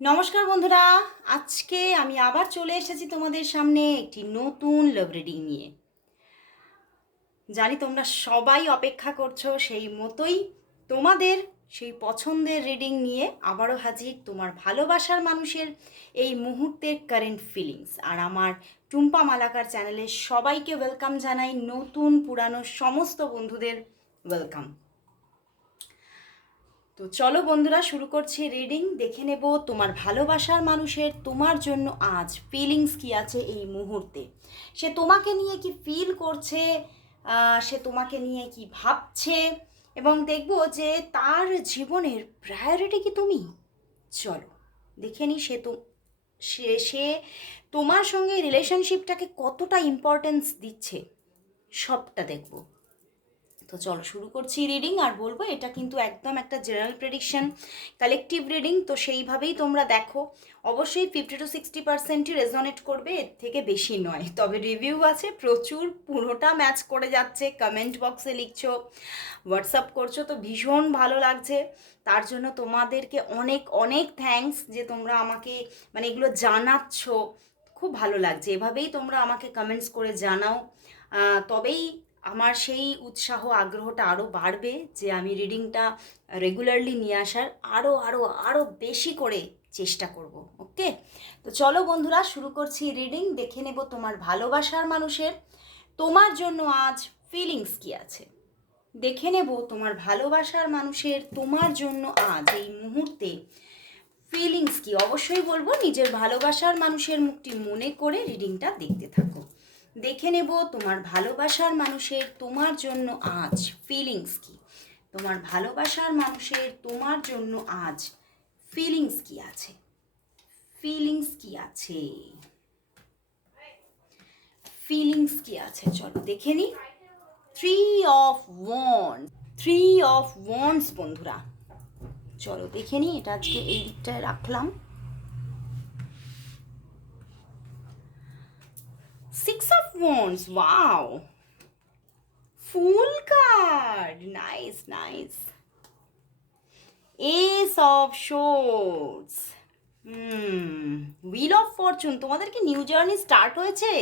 নমস্কার বন্ধুরা, আজকে আমি আবার চলে এসেছি তোমাদের সামনে একটি নতুন লাভ রিডিং নিয়ে। জানি তোমরা সবাই অপেক্ষা করছ সেই মতোই তোমাদের সেই পছন্দের রিডিং নিয়ে আবারও হাজির তোমার ভালোবাসার মানুষের এই মুহূর্তের কারেন্ট ফিলিংস আর আমার টুম্পা মালাকার চ্যানেলে সবাইকে ওয়েলকাম জানাই নতুন পুরানো সমস্ত বন্ধুদের ওয়েলকাম তো চলো বন্ধুরা, শুরু করছি রিডিং দেখে নেব তোমার ভালোবাসার মানুষের তোমার জন্য আজ ফিলিংস কি আছে এই মুহূর্তে। সে তোমাকে নিয়ে কি ফিল করছে সে তোমাকে নিয়ে কি ভাবছে, এবং দেখব যে তার জীবনের প্রায়োরিটি কি তুমি? চলো, দেখে নি সে তো, সে সে তোমার সঙ্গে রিলেশনশিপটাকে কতটা ইম্পর্টেন্স দিচ্ছে, সবটা দেখব। তো চলো শুরু করছি রিডিং আর বলব এটা কিন্তু একদম একটা জেনারেল প্রেডিকশন কালেকটিভ রিডিং তো সেইভাবেই তোমরা দেখো। অবশ্যই ফিফটি টু সিক্সটি পার্সেন্টই রেজনেট করবে, এর থেকে বেশি নয়। তবে রিভিউ আছে, প্রচুর পুরোটা ম্যাচ করে যাচ্ছে কমেন্ট বক্সে লিখছো হোয়াটসঅ্যাপ করছ, তো ভীষণ ভালো লাগছে। তার জন্য তোমাদেরকে অনেক অনেক থ্যাঙ্কস যে তোমরা আমাকে মানে এগুলো জানাচ্ছ। খুব ভালো লাগছে। এভাবেই তোমরা আমাকে কমেন্টস করে জানাও। তবেই আমার সেই উৎসাহ, আগ্রহটা আরও বাড়বে যে আমি রিডিংটা রেগুলারলি নিয়ে আসার আরও আরও আরও বেশি করে চেষ্টা করব, ওকে? তো চলো বন্ধুরা, শুরু করছি রিডিং দেখে নেব তোমার ভালোবাসার মানুষের, তোমার জন্য আজ ফিলিংস কি আছে? দেখে নেব তোমার ভালোবাসার মানুষের, তোমার জন্য আজ এই মুহূর্তে ফিলিংস কি? অবশ্যই বলব, নিজের ভালোবাসার মানুষের মুখটি মনে করে রিডিংটা দেখতে থাকো। দেখে নেব তোমার ভালোবাসার মানুষের তোমার জন্য আজ ফিলিংস কি। তোমার ভালোবাসার মানুষের তোমার জন্য আজ ফিলিংস কি আছে? ফিলিংস কি আছে? ফিলিংস কি আছে? চলো দেখে নি। Three of one three of wands বন্ধুরা। চলো দেখে নি, এটা আজকে এই দিকটায় রাখলাম। Six of Wands. Wow. Full card. Nice, nice. Ace of Swords. Hmm wheel of fortune তোমাদের কি নিউ জার্নি স্টার্ট হয়েছে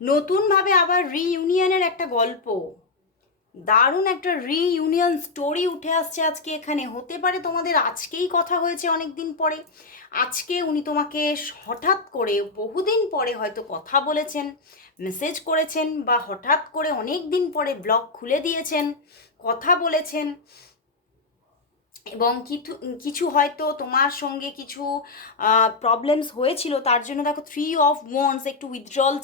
নতুনভাবে আবার রিইউনিয়নের একটা গল্প দারুণ একটা রিইউনিয়ন স্টোরি উঠে আসছে আজকে এখানে। হতে পারে তোমাদের আজকেই কথা হয়েছে অনেক দিন পরে। আজকে উনি তোমাকে হঠাৎ করে, বহুদিন পরে হয়তো কথা বলেছেন মেসেজ করেছেন বা হঠাৎ করে অনেক দিন পরে ব্লগ খুলে দিয়েছেন, কথা বলেছেন। এবং কিছু কিছু হয়তো তোমার সঙ্গে কিছু প্রবলেমস হয়েছিল, তার জন্য দেখো থ্রি অফ ওয়ান্স একটু উইথড্রল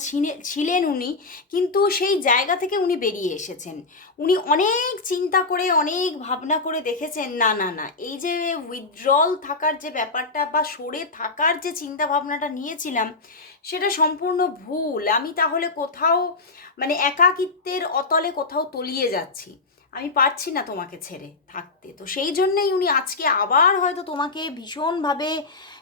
ছিলেন উনি, কিন্তু সেই জায়গা থেকে উনি বেরিয়ে এসেছেন। উনি অনেক চিন্তা করে, অনেক ভাবনা করে দেখেছেন, না না না, এই যে উইথড্রল থাকার যে ব্যাপারটা বা সরে থাকার যে চিন্তা ভাবনাটা নিয়েছিলাম, সেটা সম্পূর্ণ ভুল। আমি তাহলে কোথাও মানে একাকিত্বের অতলে কোথাও তলিয়ে যাচ্ছি। আমি পারছি না তোমাকে ছেড়ে থাকতে। তো সেই জন্যই উনি আজকে আবার হয়তো তোমাকে ভীষণভাবে,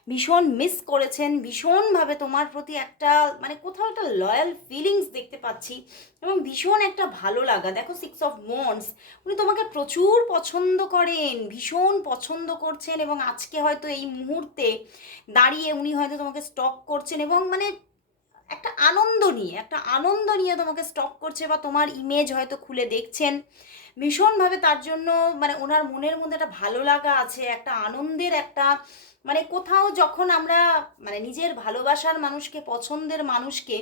ভীষণ মিস করেছেন, ভীষণভাবে তোমার প্রতি একটা মানে কোথাও একটা লয়াল ফিলিংস দেখতে পাচ্ছি এবং ভীষণ একটা ভালো লাগা। দেখো সিক্স অফ মন্স উনি তোমাকে প্রচুর পছন্দ করেন, ভীষণ পছন্দ করছেন এবং আজকে হয়তো এই মুহূর্তে দাঁড়িয়ে উনি হয়তো তোমাকে স্টক করছেন এবং মানে একটা আনন্দ নিয়ে, একটা আনন্দ নিয়ে তোমাকে স্টক করছে বা তোমার ইমেজ হয়তো খুলে দেখছেন। ভীষণভাবে তার জন্য মানে ওনার মনের মধ্যে একটা ভালো লাগা আছে, একটা আনন্দের একটা মানে কোথাও যখন আমরা মানে নিজের ভালোবাসার মানুষকে, পছন্দের মানুষকে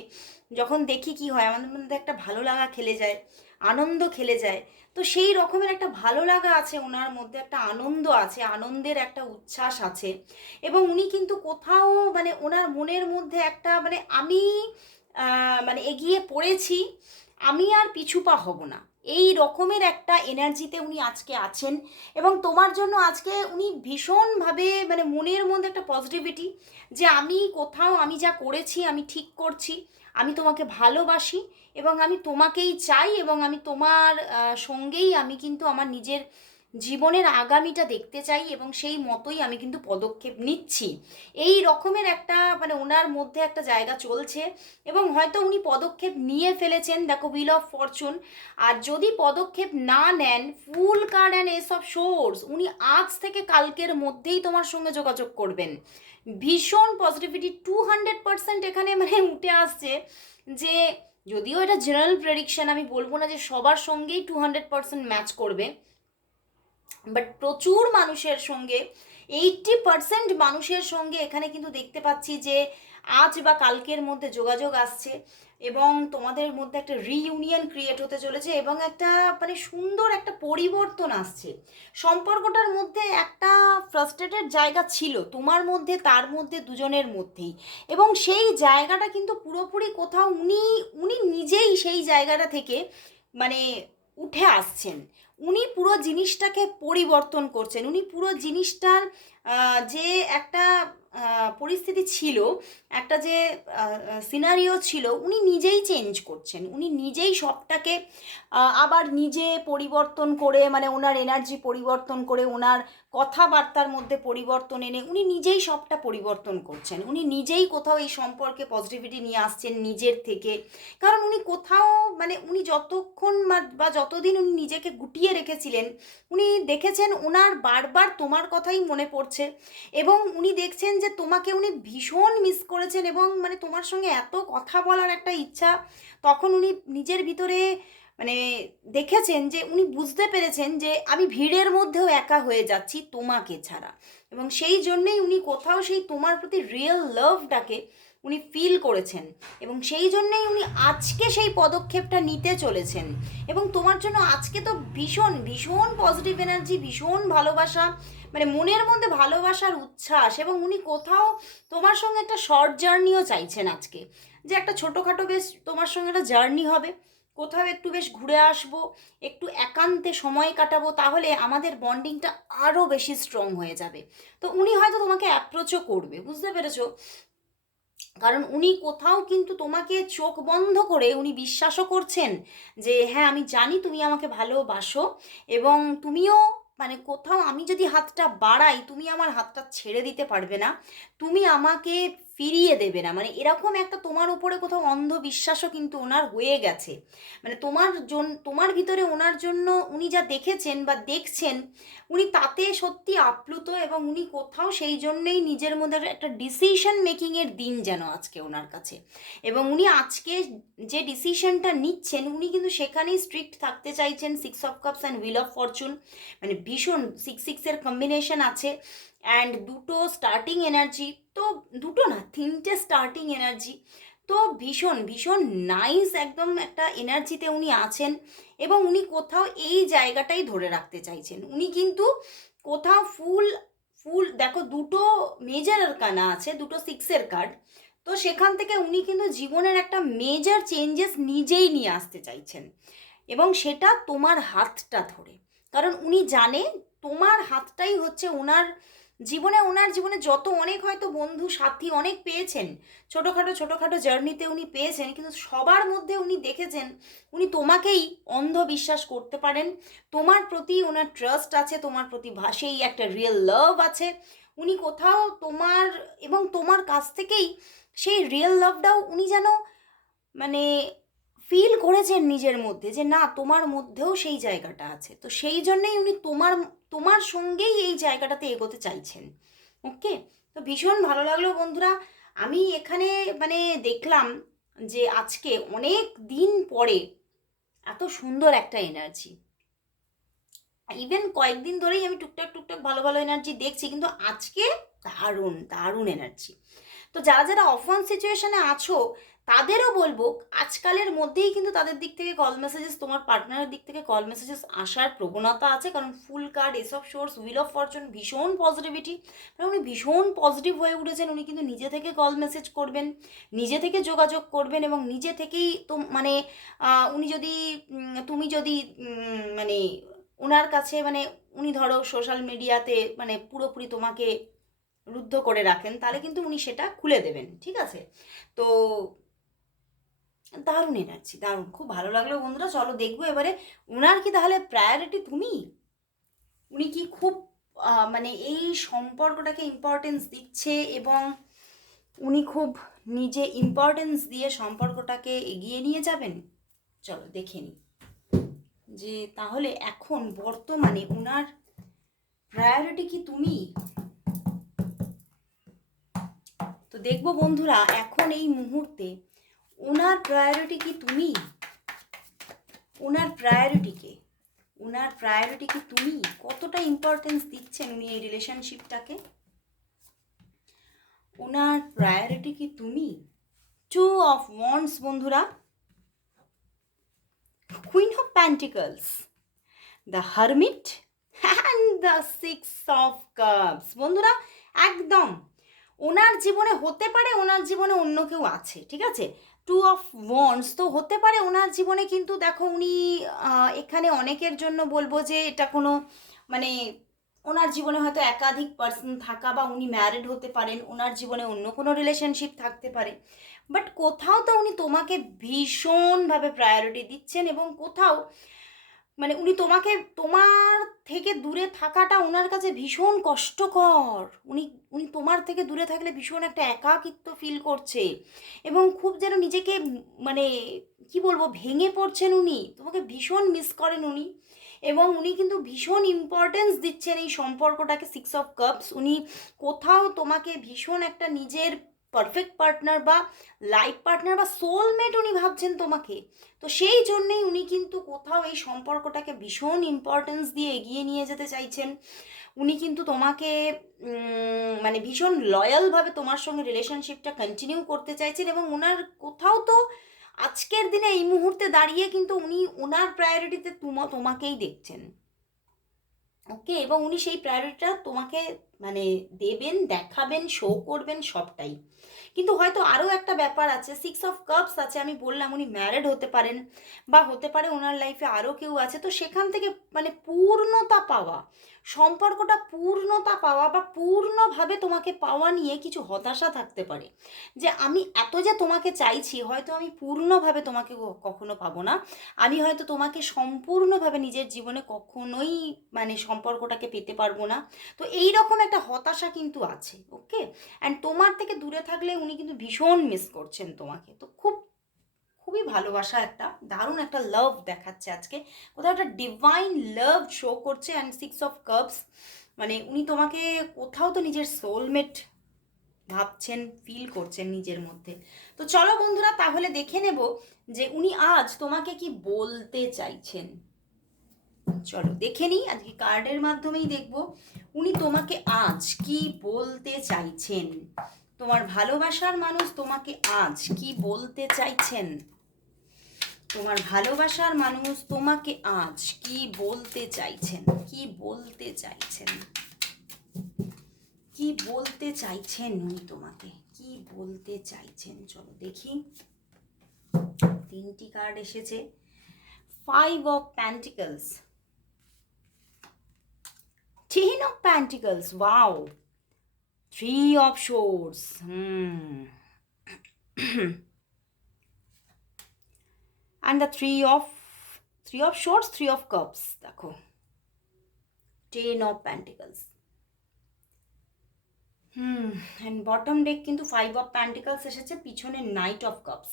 যখন দেখি কি হয়, আমাদের মধ্যে একটা ভালো লাগা খেলে যায়। আনন্দ খেলে যায়। তো সেই রকমের একটা ভালো লাগা আছে ওনার মধ্যে, একটা আনন্দ আছে, আনন্দের একটা উচ্ছ্বাস আছে। এবং উনি কিন্তু কোথাও মানে ওনার মনের মধ্যে একটা মানে আমি মানে এগিয়ে পড়েছি, আমি আর পিছুপা হব না। এই রকমের একটা এনার্জিতে উনি আজকে আছেন এবং তোমার জন্য আজকে উনি ভীষণভাবে মানে মনের মধ্যে একটা পজিটিভিটি যে আমি কোথাও আমি যা করেছি, আমি ঠিক করছি, আমি তোমাকে ভালোবাসি এবং আমি তোমাকেই চাই এবং আমি তোমার সঙ্গেই আমি কিন্তু আমার নিজের জীবনের আগামীটা দেখতে চাই এবং সেই মতোই আমি কিন্তু পদক্ষেপ নিচ্ছি। এই রকমের একটা মানে ওনার মধ্যে একটা জায়গা চলছে এবং হয়তো উনি পদক্ষেপ নিয়ে ফেলেছেন, দেখো হুইল অফ ফরচুন আর যদি পদক্ষেপ না নেন fool card and ace of swords উনি আজ থেকে কালকের মধ্যেই তোমার সঙ্গে যোগাযোগ করবেন। ভীষণ পজিটিভিটি টু হান্ড্রেড পার্সেন্ট এখানে মানে উঠে আসছে যে যদিও এটা জেনারেল প্রেডিকশন আমি বলব না যে সবার সঙ্গেই টু হান্ড্রেড পার্সেন্ট ম্যাচ করবে। বাট প্রচুর মানুষের সঙ্গে এইটটি পার্সেন্ট মানুষের সঙ্গে এখানে কিন্তু দেখতে পাচ্ছি যে, আজ বা কালকের মধ্যে যোগাযোগ আসছে এবং তোমাদের মধ্যে একটা রিইউনিয়ন ক্রিয়েট হতে চলেছে এবং একটা মানে সুন্দর একটা পরিবর্তন আসছে। সম্পর্কটার মধ্যে একটা ফ্রাস্ট্রেটেড জায়গা ছিল, তোমার মধ্যে, তার মধ্যে, দুজনের মধ্যেই। এবং সেই জায়গাটা কিন্তু পুরোপুরি কোথাও উনি উনি নিজেই সেই জায়গাটা থেকে মানে উঠে আসছেন। উনি পুরো জিনিসটাকে পরিবর্তন করছেন। উনি পুরো জিনিসটার যে একটা পরিস্থিতি ছিল, একটা যে সিনারিও ছিল, উনি নিজেই চেঞ্জ করছেন। উনি নিজেই সবটাকে আবার নিজে পরিবর্তন করে মানে ওনার এনার্জি পরিবর্তন করে, ওনার কথাবার্তার মধ্যে পরিবর্তন এনে উনি নিজেই সবটা পরিবর্তন করছেন। উনি নিজেই কোথাও এই সম্পর্কে পজিটিভিটি নিয়ে আসছেন নিজের থেকে। কারণ উনি কোথাও মানে উনি যতক্ষণ বা যতদিন উনি নিজেকে গুটিয়ে রেখেছিলেন, উনি দেখেছেন ওনার বারবার তোমার কথাই মনে পড়ছে এবং উনি দেখছেন যে তোমাকে উনি ভীষণ মিস করেছেন এবং মানে তোমার সঙ্গে এত কথা বলার একটা ইচ্ছা, তখন উনি নিজের ভিতরে মানে দেখেছেন যে উনি বুঝতে পেরেছেন যে আমি ভিড়ের মধ্যেও একা হয়ে যাচ্ছি তোমাকে ছাড়া। এবং সেই জন্যেই উনি কোথাও সেই তোমার প্রতি রিয়েল লাভটাকে উনি ফিল করেছেন। এবং সেই জন্যেই উনি আজকে সেই পদক্ষেপটা নিতে চলেছেন। এবং তোমার জন্য আজকে তো ভীষণ ভীষণ পজিটিভ এনার্জি ভীষণ ভালোবাসা মানে মনের মধ্যে ভালোবাসার উচ্ছ্বাস। এবং উনি কোথাও তোমার সঙ্গে একটা শর্ট জার্নিও চাইছেন আজকে। যে একটা ছোটোখাটো বেশ তোমার সঙ্গে একটা জার্নি হবে। কোথাও একটু বেশ ঘুরে আসব, একটু একান্তে সময় কাটাবো, তাহলে আমাদের বন্ডিংটা আরও বেশি স্ট্রং হয়ে যাবে। তো উনি হয়তো তোমাকে অ্যাপ্রোচও করবে, বুঝতে পেরেছ? কারণ উনি কোথাও কিন্তু তোমাকে চোখ বন্ধ করে উনি বিশ্বাসও করছেন যে হ্যাঁ আমি জানি তুমি আমাকে ভালোবাসো এবং তুমিও মানে কোথাও আমি যদি হাতটা বাড়াই, তুমি আমার হাতটা ছেড়ে দিতে পারবে না। তুমি আমাকে ফিরিয়ে দেবে না। মানে এরকম একটা তোমার উপরে কোথাও অন্ধবিশ্বাসও কিন্তু ওনার হয়ে গেছে। মানে তোমার জন, তোমার ভিতরে ওনার জন্য উনি যা দেখেছেন বা দেখছেন, উনি তাতে সত্যি আপ্লুত এবং উনি কোথাও সেই জন্যেই নিজের মধ্যে একটা ডিসিশন মেকিংয়ের দিন যেন আজকে ওনার কাছে। এবং উনি আজকে যে ডিসিশনটা নিচ্ছেন, উনি কিন্তু সেখানেই স্ট্রিক্ট থাকতে চাইছেন। Six of cups and wheel of fortune মানে ভীষণ সিক্স সিক্সের কম্বিনেশন আছে। অ্যান্ড দুটো স্টার্টিং এনার্জি তো দুটো না, তিনটে স্টার্টিং এনার্জি তো ভীষণ ভীষণ নাইস একদম একটা এনার্জিতে উনি আছেন এবং উনি কোথাও এই জায়গাটাই ধরে রাখতে চাইছেন। উনি কিন্তু কোথাও ফুল ফুল দেখো দুটো মেজার কানা আছে, দুটো সিক্সের কার্ড তো সেখান থেকে উনি কিন্তু জীবনের একটা মেজর চেঞ্জেস নিজেই নিয়ে আসতে চাইছেন। এবং সেটা তোমার হাতটা ধরে। কারণ উনি জানে তোমার হাতটাই হচ্ছে ওনার জীবনে ওনার জীবনে যত অনেক হয়তো বন্ধু, সাথী অনেক পেয়েছেন, ছোটোখাটো ছোটোখাটো জার্নিতে উনি পেয়েছেন, কিন্তু সবার মধ্যে উনি দেখেছেন, উনি তোমাকেই অন্ধবিশ্বাস করতে পারেন। তোমার প্রতি ওনার ট্রাস্ট আছে, তোমার প্রতি ভাষেই একটা রিয়েল লাভ আছে। উনি কোথাও তোমার এবং তোমার কাছ থেকেই সেই রিয়েল লাভটাও উনি যেন মানে ফিল করেছেন নিজের মধ্যে যে না, তোমার মধ্যেও সেই জায়গাটা আছে। তো সেই জন্যেই উনি তোমার তোমার সঙ্গেই এই জায়গাটাতে এগোতে চাইছেন। ওকে তো ভীষণ ভালো লাগল বন্ধুরা। আমি এখানে মানে দেখলাম যে আজকে অনেক দিন পরে এত সুন্দর একটা এনার্জি ইভেন কয়েকদিন ধরেই আমি টুকটাক টুকটাক ভালো ভালো এনার্জি দেখছি, কিন্তু আজকে দারুণ দারুণ এনার্জি তো যারা যারা অফান সিচুয়েশনে আছো তাদেরও বলব, আজকালের মধ্যেই কিন্তু তাদের দিক থেকে কল মেসেজেস তোমার পার্টনারের দিক থেকে কল মেসেজেস আসার প্রবণতা আছে। কারণ fool card ace of swords wheel of fortune ভীষণ পজিটিভিটি মানে উনি ভীষণ পজিটিভ হয়ে উঠেছেন। উনি কিন্তু নিজে থেকে কল মেসেজ করবেন, নিজে থেকে যোগাযোগ করবেন এবং নিজে থেকেই তো মানে উনি যদি তুমি যদি মানে ওনার কাছে মানে উনি ধরো সোশ্যাল মিডিয়াতে মানে পুরোপুরি তোমাকে রুদ্ধ করে রাখেন, তাহলে কিন্তু উনি সেটা খুলে দেবেন। ঠিক আছে? তো দারুণ এনার্জি দারুণ। খুব ভালো লাগল বন্ধুরা, চলো দেখব এবারে। ওনার কি তাহলে প্রায়োরিটি তুমি? উনি কি খুব মানে এই সম্পর্কটাকে ইম্পর্টেন্স দিচ্ছে এবং উনি খুব নিজে ইম্পর্টেন্স দিয়ে সম্পর্কটাকে এগিয়ে নিয়ে যাবেন? চলো দেখে নিই। যে তাহলে এখন বর্তমানে ওনার প্রায়োরিটি কি তুমি? তো দেখব বন্ধুরা, এখন এই মুহূর্তে ওনার প্রায়োরিটি কি তুমি? ওনার প্রায়োরিটিকে ওনার প্রায়োরিটি কি তুমি? কতটা ইম্পর্টেন্স দিচ্ছেন উনি এই রিলেশনশিপটাকে ওনার প্রায়োরিটি কি তুমি? টু অফ ওয়ান্ডস বন্ধুরা। Queen of pentacles the hermit and the six of cups বন্ধুরা, একদম। ওনার জীবনে হতে পারে ওনার জীবনে অন্য কেউ আছে, ঠিক আছে? টু অফ ওয়ান্স তো হতে পারে ওনার জীবনে কিন্তু দেখো উনি এখানে অনেকের জন্য বলব যে এটা কোনো মানে ওনার জীবনে হয়তো একাধিক পার্সন থাকা বা উনি ম্যারিড হতে পারেন, ওনার জীবনে অন্য কোনো রিলেশনশিপ থাকতে পারে। বাট কোথাও তো উনি তোমাকে ভীষণভাবে প্রায়োরিটি দিচ্ছেন এবং কোথাও মানে উনি তোমাকে, তোমার থেকে দূরে থাকাটা ওনার কাছে ভীষণ কষ্টকর। উনি উনি তোমার থেকে দূরে থাকলে ভীষণ একটা একাকিত্ব ফিল করছে এবং খুব যেন নিজেকে মানে কি বলব, ভেঙে পড়ছেন উনি। তোমাকে ভীষণ মিস করেন উনি এবং উনি কিন্তু ভীষণ ইম্পর্টেন্স দিচ্ছেন এই সম্পর্কটাকে সিক্স অফ কাপস উনি কোথাও তোমাকে ভীষণ একটা নিজের পারফেক্ট পার্টনার বা লাইফ পার্টনার বা সোলমেট উনি ভাবছেন তোমাকে। তো সেই জন্যেই উনি কিন্তু কোথাও এই সম্পর্কটাকে ভীষণ ইম্পর্টেন্স দিয়ে এগিয়ে নিয়ে যেতে চাইছেন। উনি কিন্তু তোমাকে মানে ভীষণ লয়ালভাবে তোমার সঙ্গে রিলেশনশিপটা কন্টিনিউ করতে চাইছেন এবং ওনার কোথাও তো আজকের দিনে এই মুহূর্তে দাঁড়িয়ে কিন্তু উনি ওনার প্রায়োরিটিতে তুমা, তোমাকেই দেখছেন। ওকে এবং উনি সেই প্রায়োরিটিটা তোমাকে মানে দেবেন, দেখাবেন শো করবেন সবটাই। কিন্তু হয়তো আরও একটা ব্যাপার আছে সিক্স অফ কাপস আছে, আমি বললাম উনি ম্যারেড হতে পারেন বা হতে পারে ওনার লাইফে আরও কেউ আছে, তো সেখান থেকে মানে পূর্ণতা পাওয়া। সম্পর্কটা পূর্ণতা পাওয়া বা পূর্ণভাবে তোমাকে পাওয়া নিয়ে কিছু হতাশা থাকতে পারে। যে আমি এত যে তোমাকে চাইছি, হয়তো আমি পূর্ণভাবে তোমাকে কখনো পাবো না। আমি হয়তো তোমাকে সম্পূর্ণভাবে নিজের জীবনে কখনোই মানে সম্পর্কটাকে পেতে পারব না। তো এই রকম একটা হতাশা কিন্তু আছে ওকে অ্যান্ড তোমার থেকে দূরে থাকলে উনি কিন্তু ভীষণ মিস করছেন তোমাকে। তো খুব খুবই ভালোবাসা একটা, দারুণ একটা লাভ দেখাচ্ছে আজকে। কোথাও একটা ডিভাইন লাভ শো করছে অ্যান্ড সিক্স অফ কাপস মানে উনি তোমাকে কোথাও তো নিজের সোলমেট ভাবছেন ফিল করছেন নিজের মধ্যে। তো চলো বন্ধুরা, তাহলে দেখে নেব যে উনি আজ তোমাকে কি বলতে চাইছেন। চলো দেখে নিই, আজকে কার্ডের মাধ্যমেই দেখব উনি তোমাকে আজ কি বলতে চাইছেন। তোমার ভালোবাসার মানুষ তোমাকে আজ কি বলতে চাইছেন? তোমার ভালোবাসার মানুষ তোমাকে আজ কি বলতে চাইছেন? কি বলতে চাইছেন? কি বলতে চাইছেন উনি তোমাকে? কি বলতে চাইছেন? চলো দেখি। তিনটি কার্ড এসেছে। Five of pentacles ten of pentacles wow three of swords hmm and the three of three of swords three of cups দেখো ten of pentacles hmm and bottom deck কিন্তু ফাইভ অফ প্যান্টিকলস এসেছে, পিছনে night of cups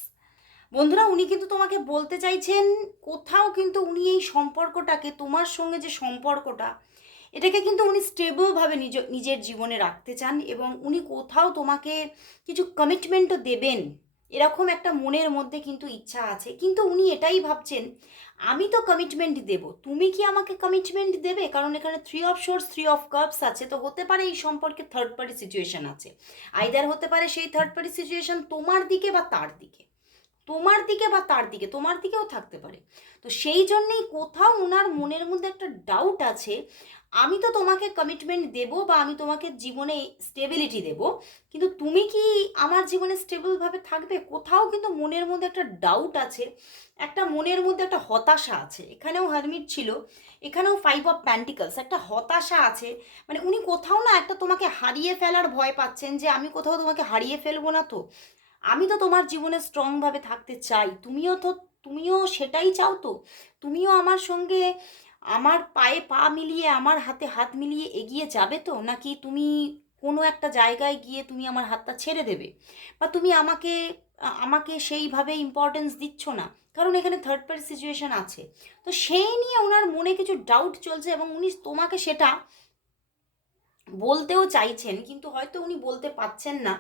বন্ধুরা, উনি কিন্তু তোমাকে বলতে চাইছেন, কোথাও কিন্তু উনি এই সম্পর্কটাকে, তোমার সঙ্গে যে সম্পর্কটা, এটাকে কিন্তু উনি স্টেবলভাবে নিজ, নিজের জীবনে রাখতে চান এবং উনি কোথাও তোমাকে কিছু কমিটমেন্টও দেবেন। এরকম একটা মনের মধ্যে কিন্তু ইচ্ছা আছে। কিন্তু উনি এটাই ভাবছেন, আমি তো কমিটমেন্ট দেব, তুমি কি আমাকে কমিটমেন্ট দেবে? কারণ এখানে three of swords three of cups আছে, তো হতে পারে এই সম্পর্কে থার্ড পার্টি সিচুয়েশন আছে। আইদার হতে পারে সেই থার্ড পার্টি সিচুয়েশন তোমার দিকে বা তার দিকে। তোমার দিকে বা তার দিকে, তোমার দিকেও থাকতে পারে। তো সেই জন্যেই কোথাও ওনার মনের মধ্যে একটা ডাউট আছে আমি তো তোমাকে কমিটমেন্ট দেব বা আমি তোমাকে জীবনে স্টেবিলিটি দেব, কিন্তু তুমি কি আমার জীবনে স্টেবলভাবে থাকবে? কোথাও কিন্তু মনের মধ্যে একটা ডাউট আছে, একটা মনের মধ্যে একটা হতাশা আছে। এখানেও হারমিট ছিল, এখানেও ফাইভ অফ প্যান্টিকলস একটা হতাশা আছে। মানে উনি কোথাও না একটা তোমাকে হারিয়ে ফেলার ভয় পাচ্ছেন যে আমি কোথাও তোমাকে হারিয়ে ফেলব না তো। আমি তো তোমার জীবনে স্ট্রংভাবে থাকতে চাই। তুমিও তো, তুমিও সেটাই চাও তো। তুমিও আমার সঙ্গে আমার পায়ে পা মিলিয়ে, আমার হাতে হাত মিলিয়ে এগিয়ে যাবে তো? নাকি তুমি কোনো একটা জায়গায় গিয়ে তুমি আমার হাতটা ছেড়ে দেবে? বা তুমি আমাকে আমাকে সেইভাবে ইম্পর্টেন্স দিচ্ছ না? কারণ এখানে থার্ড পার্টি সিচুয়েশন আছে। তো সেই নিয়ে ওনার মনে কিছু ডাউট চলছে এবং উনি তোমাকে সেটা বলতেও চাইছেন, কিন্তু হয়তো উনি বলতে পারছেন না।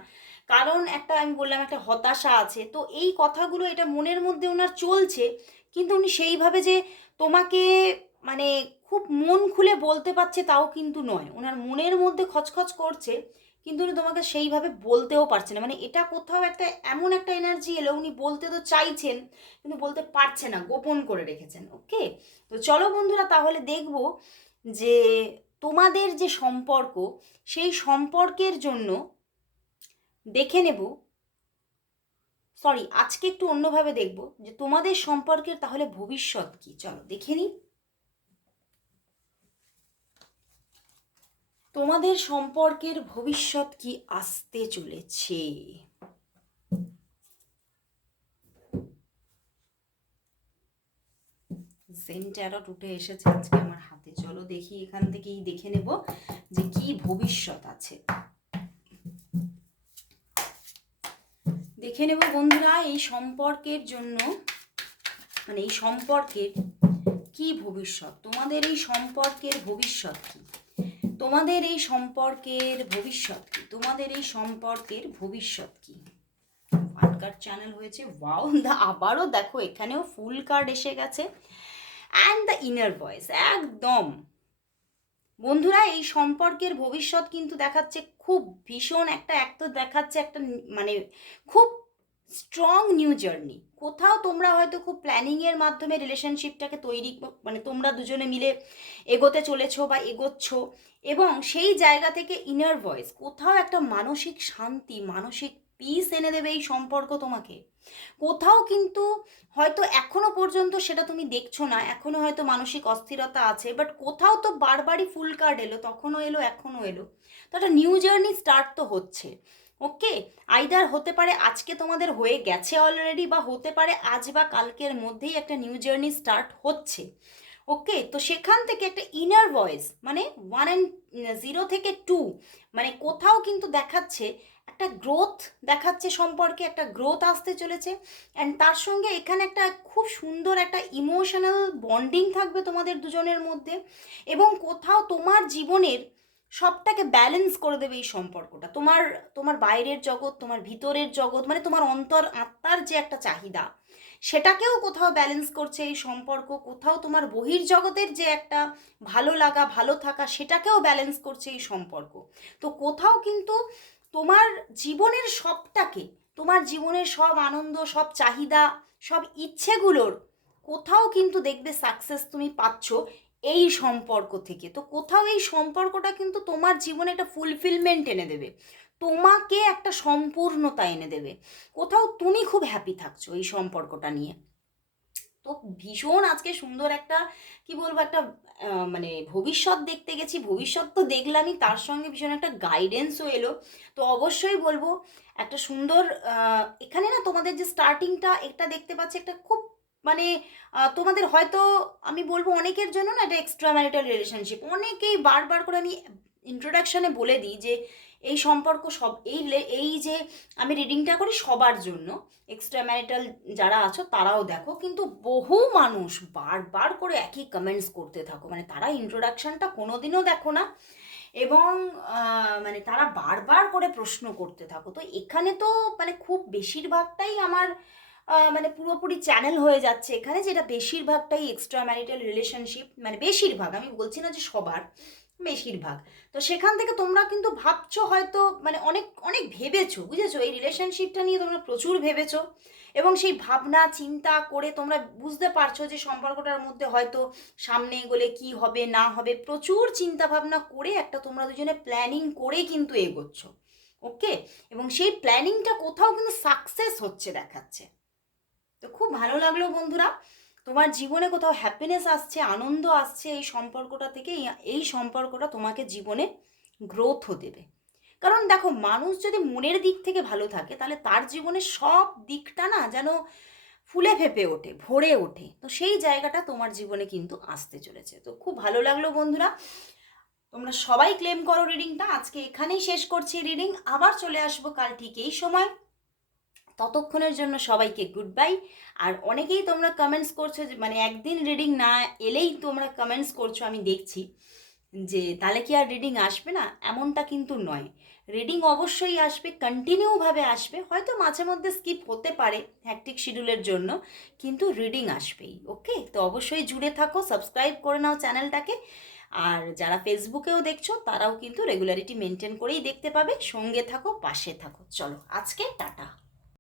কারণ একটা, আমি বললাম, একটা হতাশা আছে। তো এই কথাগুলো এটা মনের মধ্যে ওনার চলছে, কিন্তু উনি সেইভাবে যে তোমাকে মানে খুব মন খুলে বলতে পারছে তাও কিন্তু নয়। ওনার মনের মধ্যে খচখচ করছে, কিন্তু উনি তোমাকে সেইভাবে বলতেও পারছে না। মানে এটা কোথাও একটা এমন একটা এনার্জি এলো, উনি বলতে তো চাইছেন, কিন্তু বলতে পারছে না, গোপন করে রেখেছেন ওকে তো চলো বন্ধুরা, তাহলে দেখব যে তোমাদের যে সম্পর্ক, সেই সম্পর্কের জন্য দেখে নেব। সরি আজকে একটু অন্যভাবে দেখব যে তোমাদের সম্পর্কের তাহলে ভবিষ্যৎ কি? চলো দেখে নিই। তোমাদের সম্পর্কের ভবিষ্যৎ কি আসতে চলেছে? সেম উঠে এসেছে আজকে আমার হাতে। চলো দেখি, এখান থেকেই দেখে নেব যে কি ভবিষ্যৎ আছে। দেখে নেব বন্ধুরা, এই সম্পর্কের জন্য মানে এই সম্পর্কের কি ভবিষ্যৎ? তোমাদের এই সম্পর্কের ভবিষ্যৎ কি? তোমাদের এই সম্পর্কের ভবিষ্যৎ কি? তোমাদের এই সম্পর্কের ভবিষ্যৎ কি? ফান কার্ড চ্যানেল হয়েছে। ওয়াও আবারও দেখো, এখানেও ফুল কার্ড এসে গেছে। অ্যান্ড দ্য ইনার ভয়েস একদম। বন্ধুরা, এই সম্পর্কের ভবিষ্যৎ কিন্তু দেখাচ্ছে খুব ভীষণ একটা, এক তো দেখাচ্ছে একটা মানে খুব স্ট্রং নিউ জার্নি কোথাও তোমরা হয়তো খুব প্ল্যানিংয়ের মাধ্যমে রিলেশনশিপটাকে তৈরি মানে তোমরা দুজনে মিলে এগোতে চলেছো বা এগোচ্ছ এবং সেই জায়গা থেকে ইনার ভয়েস কোথাও একটা মানসিক শান্তি, মানসিক পিস এনে দেবে এই সম্পর্ক তোমাকে। কোথাও কিন্তু হয়তো এখনও পর্যন্ত সেটা তুমি দেখছ না, এখনও হয়তো মানসিক অস্থিরতা আছে বাট কোথাও তো বারবারই ফুল কার্ড এলো, তখনও এলো, এখনও এলো। তো একটা নিউ জার্নি স্টার্ট তো হচ্ছে। ওকে আইদার হতে পারে আজকে তোমাদের হয়ে গেছে অলরেডি বা হতে পারে আজ বা কালকের মধ্যেই একটা নিউ জার্নি স্টার্ট হচ্ছে। ওকে তো সেখান থেকে একটা ইনার ভয়েস মানে ওয়ান অ্যান্ড জিরো থেকে টু মানে কোথাও কিন্তু দেখাচ্ছে একটা গ্রোথ দেখাচ্ছে সম্পর্কে একটা গ্রোথ আসতে চলেছে। অ্যান্ড তার সঙ্গে এখানে একটা খুব সুন্দর একটা ইমোশনাল বন্ডিং থাকবে তোমাদের দুজনের মধ্যে। এবং কোথাও তোমার জীবনের সবটাকে ব্যালেন্স করে দেবে এই সম্পর্কটা। তোমার তোমার বাইরের জগৎ, তোমার ভিতরের জগৎ মানে তোমার অন্তর আত্মার যে একটা চাহিদা, সেটাকেও কোথাও ব্যালেন্স করছে এই সম্পর্ক, কোথাও তোমার বহির জগতের যে একটা ভালো লাগা, ভালো থাকা, সেটাকেও ব্যালেন্স করছে এই সম্পর্ক। তো কোথাও কিন্তু তোমার জীবনের সবটাকে, তোমার জীবনের সব আনন্দ, সব চাহিদা, সব ইচ্ছেগুলোর কোথাও কিন্তু দেখবে সাকসেস তুমি পাচ্ছ। এই সম্পর্ক থেকে। তো কোথাও এই সম্পর্কটা কিন্তু তোমার জীবনে একটা ফুলফিলমেন্ট এনে দেবে। তোমাকে একটা সম্পূর্ণতা এনে দেবে। কোথাও তুমি খুব হ্যাপি থাকছো এই সম্পর্কটা নিয়ে। তো ভীষণ আজকে সুন্দর একটা, কি বলব, একটা মানে ভবিষ্যৎ দেখতে গেছি। ভবিষ্যৎ তো দেখলামই, তার সঙ্গে ভীষণ একটা গাইডেন্সও এলো। তো অবশ্যই বলব, একটা সুন্দর এখানে না তোমাদের যে স্টার্টিংটা এটা দেখতে পাচ্ছি একটা খুব মানে তোমাদের হয়তো, আমি বলব অনেকের জন্য না এটা এক্সট্রা ম্যারিটাল রিলেশনশিপ অনেকেই বারবার করে আমি ইন্ট্রোডাকশনে বলে দিই যে, এই সম্পর্ক সব, এই এই যে আমি রিডিংটা করি সবার জন্য এক্সট্রা ম্যারিটাল যারা আছো তারাও দেখো, কিন্তু বহু মানুষ বারবার করে একই কমেন্টস করতে থাকো। মানে তারা ইন্ট্রোডাকশনটা কোনোদিনও দেখো না এবং মানে তারা বারবার করে প্রশ্ন করতে থাকো। তো এখানে তো মানে খুব বেশিরভাগটাই আমার মানে পুরোপুরি চ্যানেল হয়ে যাচ্ছে এখানে, যেটা বেশিরভাগটাই এক্সট্রা ম্যারিটাল রিলেশনশিপ মানে বেশিরভাগ, আমি বলছি না যে সবার, বেশিরভাগ। তো সেখান থেকে তোমরা কিন্তু ভাবছ হয়তো মানে অনেক অনেক ভেবেছো, বুঝেছ? এই রিলেশনশিপটা নিয়ে তোমরা প্রচুর ভেবেছো এবং সেই ভাবনা, চিন্তা করে তোমরা বুঝতে পারছ যে সম্পর্কটার মধ্যে হয়তো সামনে এগোলে কি হবে, না হবে, প্রচুর চিন্তা ভাবনা করে একটা তোমরা দুজনে প্ল্যানিং করে কিন্তু এগোচ্ছ। ওকে এবং সেই প্ল্যানিংটা কোথাও কিন্তু সাকসেস হচ্ছে, দেখাচ্ছে। তো খুব ভালো লাগল বন্ধুরা। তোমার জীবনে কোথাও হ্যাপিনেস আসছে, আনন্দ আসছে, এই সম্পর্কটা থেকে এই- সম্পর্কটা তোমাকে জীবনে গ্রোথও দেবে। কারণ দেখো, মানুষ যদি মনের দিক থেকে ভালো থাকে, তাহলে তার জীবনে সব দিকটা না যেন ফুলে ফেপে ওঠে, ভরে ওঠে। তো সেই জায়গাটা তোমার জীবনে কিন্তু আসতে চলেছে। তো খুব ভালো লাগল বন্ধুরা। তোমরা সবাই ক্লেম করো রিডিংটা আজকে এখানেই শেষ করছি রিডিং আবার চলে আসব কাল ঠিক এই সময়। ততক্ষণের জন্য সবাইকে গুড বাই আর অনেকেই তোমরা কমেন্টস করছ যে মানে একদিন রিডিং না এলেই তোমরা কমেন্টস করছ, আমি দেখছি যে, তাহলে কি আর রিডিং আসবে না? এমনটা কিন্তু নয়। রিডিং অবশ্যই আসবে কন্টিনিউভাবে আসবে, হয়তো মাঝে মধ্যে স্কিপ হতে পারে হ্যাকটিক শিডিউলের জন্য, কিন্তু রিডিং আসবেই ওকে তো অবশ্যই জুড়ে থাকো সাবস্ক্রাইব করে নাও চ্যানেলটাকে। আর যারা ফেসবুকেও দেখছ, তারাও কিন্তু রেগুলারিটি মেনটেন করেই দেখতে পাবে। সঙ্গে থাকো, পাশে থাকো। চলো, আজকে টাটা।